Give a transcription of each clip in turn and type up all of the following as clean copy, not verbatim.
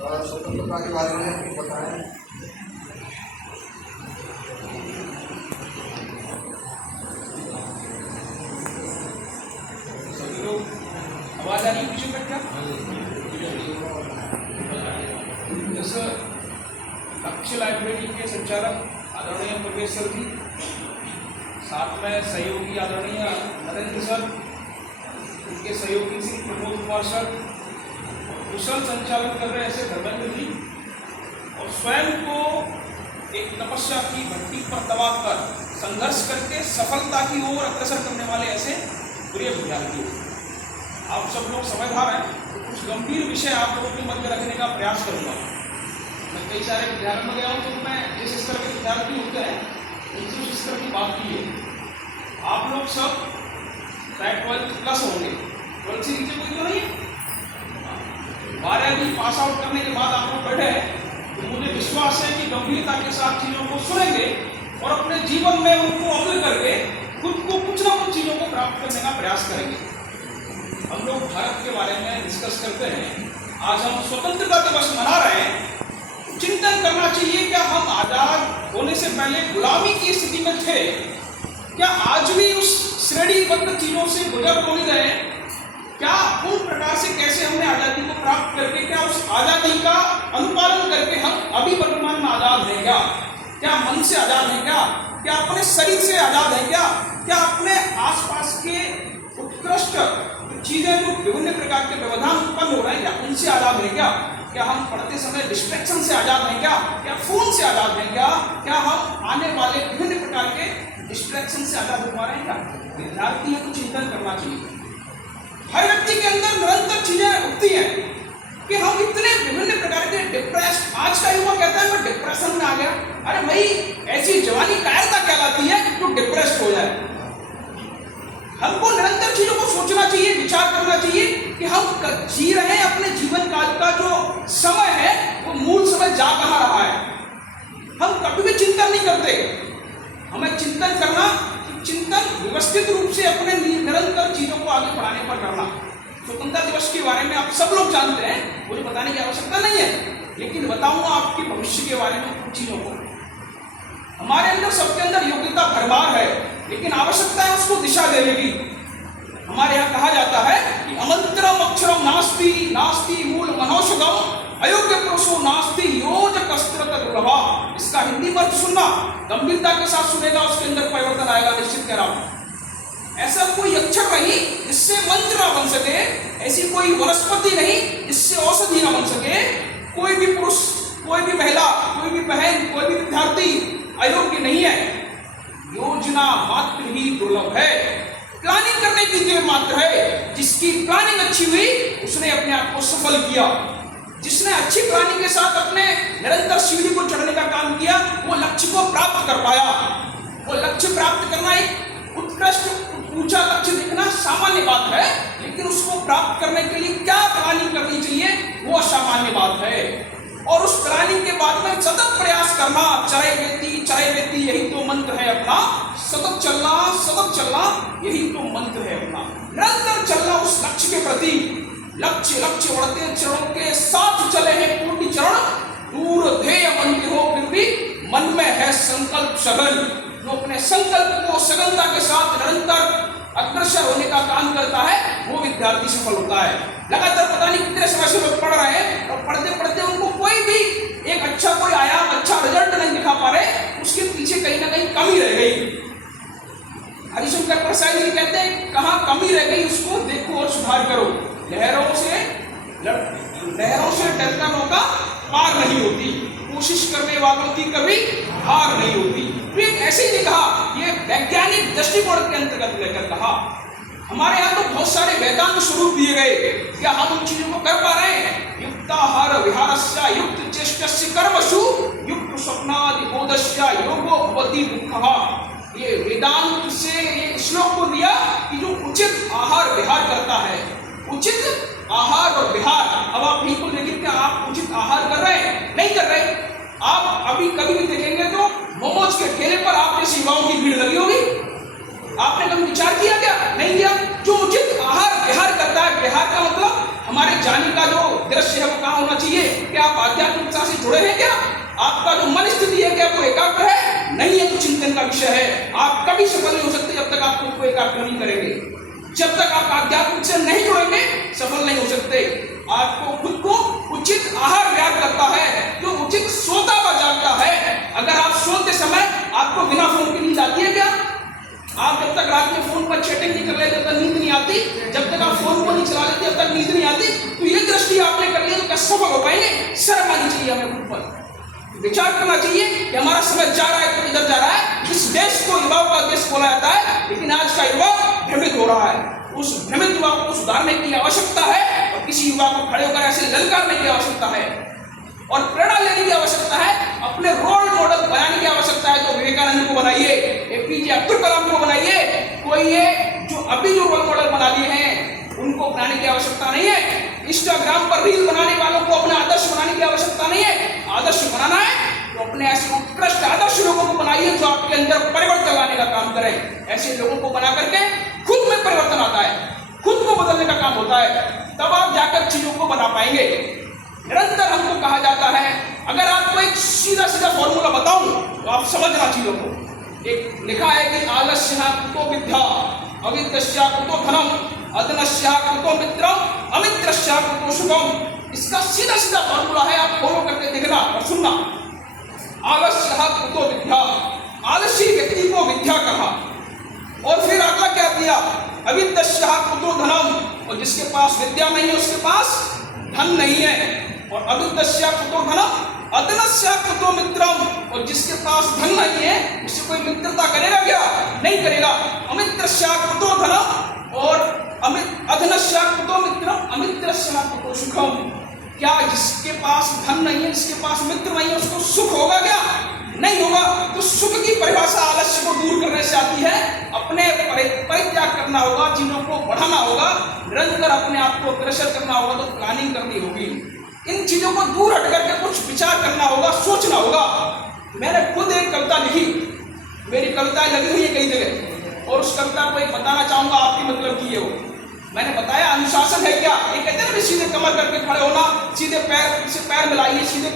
स्वतंत्रता के बारे में कुछ बताएं। सभी लोग आवाज आ रही है पीछे बैठ क्या? जैसे लक्ष्य लाइब्रेरी के संचालक आदरणीय प्रवेश सर जी, साथ में सहयोगी आदरणीय नरेंद्र सर, उनके सहयोगी श्री प्रमोद कुमार सर, कुशल संचालन कर रहे ऐसे धर्मेंद्र जी, और स्वयं को एक तपस्या की भट्टी पर दबाकर संघर्ष करके सफलता की ओर अग्रसर करने वाले ऐसे प्रिय विद्यार्थी। आप सब लोग समझदार हैं, तो कुछ गंभीर विषय आप लोगों के मध्य रखने का प्रयास करूंगा। मैं कई सारे विद्यालयों में गया हूँ, तो मैं जिस स्तर के विद्यार्थी होते हैं उनसे उस स्तर की बात की है। आप लोग सब शायद 12th प्लस होंगे, 12th से नीचे कोई तो नहीं है। 12वीं पास आउट करने के बाद आप लोग बैठे हैं, तो मुझे विश्वास है कि गंभीरता के साथ चीज़ों को सुनेंगे और अपने जीवन में उनको अमल करके खुद को कुछ ना कुछ चीज़ों को प्राप्त करने का प्रयास करेंगे। हम लोग भारत के बारे में डिस्कस करते हैं। आज हम स्वतंत्रता दिवस मना रहे हैं। चिंतन करना चाहिए, क्या हम आजाद होने से पहले गुलामी की स्थिति में थे? क्या आज भी उस श्रेणीबद्ध चीजों से गुजर तो नहीं रहे हैं? क्या उन प्रकार से कैसे हमने आजादी को प्राप्त करके, क्या उस आजादी का अनुपालन करके हम अभी वर्तमान में आजाद हैं क्या? क्या मन से आजाद हैं क्या? क्या अपने शरीर से आजाद हैं क्या? क्या अपने आसपास के उत्कृष्ट चीजें जो विभिन्न प्रकार के व्यवधान उत्पन्न हो रहे हैं, क्या उनसे आजाद हैं क्या? क्या हम पढ़ते समय डिस्ट्रैक्शन से आजाद हैं क्या? क्या फोन से आजाद हैं क्या? क्या हम आने वाले विभिन्न प्रकार के डिस्ट्रैक्शन से आजाद हो पा रहे हैं क्या? विद्यार्थी को चिंतन करना चाहिए। हर व्यक्ति के अंदर निरंतर चीजें उठती हैं कि हम इतने विभिन्न प्रकार के डिप्रेस, आज का युवा कहता है मैं डिप्रेशन में आ गया। अरे भाई, ऐसी जवानी कायरता कहलाती है कि तू डिप्रेस्ड हो जाए। हमको निरंतर चीजों को सोचना चाहिए, विचार करना चाहिए कि हम जी रहे हैं अपने जीवन काल का जो समय है वो मूल समय जा कहाँ रहा है। हम कभी भी चिंतन नहीं करते। हमें चिंतन करना, चिंतन व्यवस्थित रूप से अपने निरंतर चीजों को आगे बढ़ाने पर करना। स्वतंत्रता दिवस के बारे में आप सब लोग जानते हैं, मुझे बताने की आवश्यकता नहीं है, लेकिन बताऊंगा आपके भविष्य के बारे में कुछ चीजों को। हमारे अंदर, सबके अंदर योग्यता भरमार है, लेकिन आवश्यकता है उसको दिशा देने की। हमारे यहाँ कहा जाता है कि अमंत्रम अक्षरम नास्ति, नास्ति मूल मनोषगम, अयोग्य पुरुषो नास्ति योज कस्त्रत दुर्लभा। इसका हिंदी अर्थ सुनना, गंभीरता के साथ सुनेगा, उसके अंदर परिवर्तन आएगा, निश्चित कह रहा हूं। ऐसा कोई अक्षर नहीं जिससे मंत्र ना बन सके, ऐसी कोई वनस्पति नहीं जिससे औषधि ना बन सके। कोई भी पुरुष, कोई भी महिला, कोई भी बहन, कोई भी विद्यार्थी अयोग्य नहीं है। योजना मात्र ही दुर्लभ है, प्लानिंग करने की देर मात्र है। जिसकी प्लानिंग अच्छी हुई उसने अपने आप को सफल किया। जिसने अच्छी प्लानिंग के साथ अपने निरंतर सीढ़ी को चढ़ने का काम किया, वो लक्ष्य को प्राप्त कर पाया। वो लक्ष्य प्राप्त करना एक उत्कृष्ट ऊंचा लक्ष्य देखना सामान्य बात है, लेकिन उसको प्राप्त करने के लिए क्या प्लानिंग करनी चाहिए वो असामान्य बात है। और उस प्लानिंग के बाद में सतत प्रयास करना, चाहे व्यक्ति, यही तो मंत्र है अपना। सतत चलना, यही तो मंत्र है अपना। निरंतर चलना उस लक्ष्य के प्रति। लक्ष्य बढ़ते चरणों के साथ चले हैं कोटि चरण, दूर ध्येय मंदिर हो फिर भी मन में है संकल्प सघन। जो अपने संकल्प को सघनता के साथ निरंतर अग्रसर होने का काम करता है, वो विद्यार्थी सफल होता है। लगातार पता नहीं कितने समय से लोग पढ़ रहे हैं, और पढ़ते पढ़ते उनको कोई भी एक अच्छा कोई आयाम, अच्छा रिजल्ट नहीं दिखा पा रहे, उसके पीछे कहीं ना कहीं कमी रह गई। हरिशंकर प्रसाद जी कहते हैं कहाँ कमी रह गई उसको देखो और सुधार करो। लहरों से डरता नौका पार नहीं होती, कोशिश करने वालों की कभी हार नहीं होती। तो एक ऐसे ही कहा, ये वैज्ञानिक दृष्टिकोण के अंतर्गत लेकर कहा। हमारे यहाँ तो बहुत सारे वेदांत स्वरूप दिए गए, क्या हम उन चीजों को कर पा रहे हैं? युक्ताहार विहारस्य युक्त चेष्टस्य कर्मसु युक्त स्वप्नादि बोधस्य योगो भवति दुःखः। ये वेदांत से ये श्लोक को दिया कि जो उचित आहार विहार करता है, उचित आहार और विहार। अब आप यहीं को देखें, क्या आप उचित आहार कर रहे हैं? नहीं कर रहे। आप अभी कभी भी देखेंगे तो मोमोज के ठेले पर आप जैसे युवाओं की भीड़ लगी होगी। आपने कभी विचार किया क्या? नहीं किया। जो उचित आहार विहार करता है, विहार का मतलब हमारे जाने का जो दृश्य है वो कहाँ होना चाहिए? क्या क्या आप आध्यात्मिकता से जुड़े हैं क्या? आपका जो मन स्थिति है क्या वो एकाग्र है? नहीं है तो चिंतन का विषय है। आप कभी सफल नहीं हो सकते जब तक आप खुद को एकाग्र नहीं करेंगे। जब तक आप आध्यात्मिक से नहीं जुड़ेंगे सफल नहीं हो सकते। आपको खुद को उचित आहार व्याग करता है, जो उचित सोता व जागता है। अगर आप सोते समय आपको बिना फोन की नींद आती है क्या? आप जब तक रात में फोन पर चैटिंग नहीं कर लेते तब तक नींद नहीं आती। जब तक आप फोन को नहीं चला लेते तब तक नींद नहीं आती। तो ये दृष्टि आपने कर ली तो क्या सफल हो पाएंगे? शर्म आनी चाहिए हमें खुद पर। विचार करना चाहिए कि हमारा समय जा रहा है तो इधर जा रहा है। इस देश को युवाओं का देश बोला जाता है, लेकिन आज का युवा भ्रमित हो रहा है। उस भ्रमित युवा को सुधारने की आवश्यकता है और किसी युवा को खड़े होकर ऐसे ललकारने की आवश्यकता है और प्रेरणा लेने की आवश्यकता है। अपने रोल मॉडल बनाने की आवश्यकता है। तो विवेकानंद को बनाइए, एपीजे अब्दुल कलाम को बनाइए। कोई ये जो अभी जो रोल मॉडल बना लिए हैं उनको बनाने की आवश्यकता नहीं है। इंस्टाग्राम पर रील बनाने वालों को अपना आदर्श बनाने की आवश्यकता नहीं है। आदर्श बनाना है तो अपने ऐसे उत्कृष्ट आदर्श लोगों को बनाइए जो आपके अंदर परिवर्तन लाने का काम करें। ऐसे लोगों को बना करके खुद में परिवर्तन आता है, खुद को बदलने का काम होता है, तब आप जाकर चीजों को बना पाएंगे। निरंतर हमको कहा जाता है, अगर आपको एक सीधा सीधा फॉर्मूला बताऊं तो आप समझना चीजों को। एक लिखा है कि आलस्य कुतो विद्या, अविद्या कुतो धनम, अधनस्य कुतो मित्रम, अमित्रस्य कुतो सुखम। इसका सीधा सीधा फॉर्मूला है, आप फॉलो करके देखना और सुनना। आलस्य कुतो विद्या, आलसी व्यक्ति को विद्या कहा। और फिर अगला क्या दिया? अविद्या कुतो धनम, और जिसके पास विद्या नहीं है उसके पास धन नहीं है। और अविद्या कुतो धनम, अधनस्य कुतो मित्रम, और जिसके पास धन नहीं है उससे कोई मित्रता करेगा क्या? नहीं करेगा। अमित्रस्य कुतो धनम और अधनस्य कुतो मित्रम, अमित्रस्य कुतो सुखम। क्या जिसके पास धन नहीं है, जिसके पास मित्र नहीं है, उसको सुख होगा क्या? नहीं होगा। तो सुख की परिभाषा आलस्य को दूर करने से आती है। अपने परित्याग करना होगा, चीजों को बढ़ाना होगा, निरंतर अपने आप को अग्रसर करना होगा। तो प्लानिंग करनी होगी, इन चीजों को दूर हट करके कुछ विचार करना होगा, सोचना होगा। मैंने खुद एक कविता लिखी, मेरी कविताएं लगी हुई है कई जगह, और उस कविता को एक बताना चाहूंगा आपकी मतलब की है वो। मैंने बताया अनुशासन है क्या? ये कहते हैं ना सीधे कमर करके खड़े होना, सीधे पैर से पैर मिलाइए, सीधे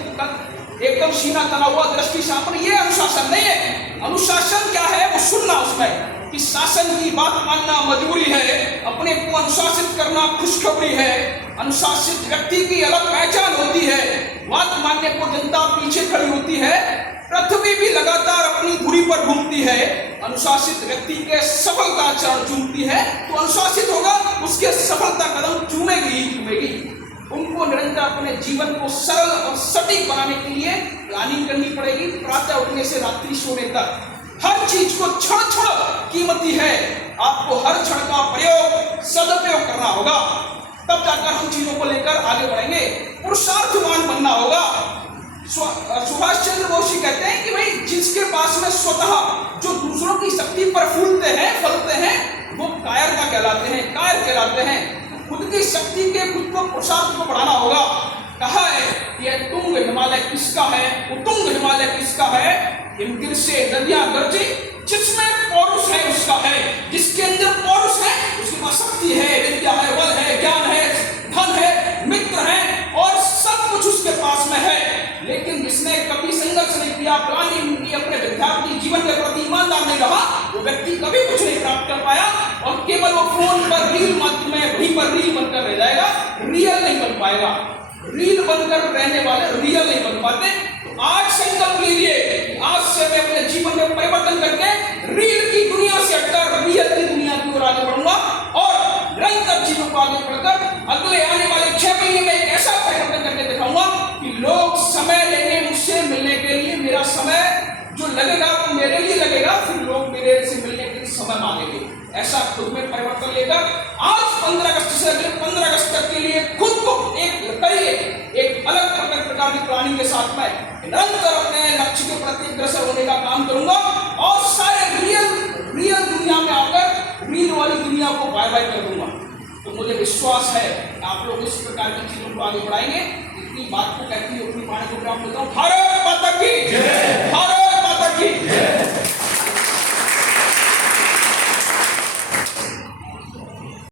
एकदम सीना तना हुआ, दृष्टि सामने, ये अनुशासन नहीं है। अनुशासन क्या है वो सुनना उसमें कि शासन की बात मानना मजबूरी है, अपने को अनुशासित करना खुशखबरी है। अनुशासित व्यक्ति की अलग पहचान होती है, बात मानने को जनता पीछे खड़ी होती है, पृथ्वी भी लगातार अपनी धुरी पर घूमती है। अनुशासित व्यक्ति के सफलता चरण चूमती है, तो अनुशासित होगा उसके सफलता कदम चूमेगी ही चूमेगी। उनको निरंतर अपने जीवन को सरल और सटीक बनाने के लिए प्लानिंग करनी पड़ेगी। प्रातः उठने से रात्रि सोने तक हर चीज को क्षण क्षण कीमती है। आपको हर क्षण का प्रयोग सदुपयोग करना होगा, तब जाकर हम चीजों को लेकर आगे बढ़ेंगे। पुरुषार्थवान बनना होगा। सुभाष चंद्र बोस जी कहते हैं कि भाई जिसके पास में स्वतः जो दूसरों की शक्ति पर फूलते हैं फलते हैं वो कायरता कहलाते हैं, कायर कहलाते हैं। खुद की शक्ति के खुद को पुरुषार्थ को बढ़ाना होगा। कहा है ये तुंग हिमालय किसका है, उतुंग हिमालय किसका है, हिमगिर से नदियां गरजे, जिसमें पौरुष है उसका है। जिसके अंदर पौरुष है उसके पास शक्ति है, विद्या है, बल है, ज्ञान है, धन है, मित्र है और सब कुछ उसके पास में है। लेकिन जिसने कभी संघर्ष नहीं किया, प्लानिंग नहीं की, अपने विद्यार्थी जीवन के प्रति ईमानदार नहीं रहा, वो व्यक्ति कभी कुछ नहीं प्राप्त कर पाया और केवल वो फोन पर रील माध्यम में वहीं पर रील बनकर रह जाएगा, रियल नहीं बन पाएगा। रील बनकर रहने वाले रियल नहीं बन पाते। तो आज संकल्प लीजिए, आज से मैं अपने जीवन में परिवर्तन करके रील की दुनिया से हटकर रियल की दुनिया की ओर आगे बढ़ूंगा और निरंतर जीवन को आगे बढ़कर अगले आने वाले 6 महीने में एक ऐसा परिवर्तन करके दिखाऊंगा कि लोग समय लेंगे मुझसे मिलने के लिए। मेरा समय जो लगेगा वो मेरे लिए लगेगा, फिर लोग मेरे से मिलने के लिए समय मांगेंगे। ऐसा खुद में परिवर्तन लेकर आज 15 अगस्त से अगले 15 अगस्त तक के लिए खुद को एक करिए, एक अलग प्रकार की प्लानिंग के साथ में निरंतर अपने लक्ष्य के प्रति अग्रसर होने का काम करूंगा और सारे रियल दुनिया में आकर रील वाली दुनिया को बाय बाय कर दूंगा। तो मुझे विश्वास है आप लोग इस प्रकार की चीजों को आगे बढ़ाएंगे। इतनी बात को कहती हुए अपनी वाणी को विराम देता हूं। भारत माता की जय, भारत माता की जय।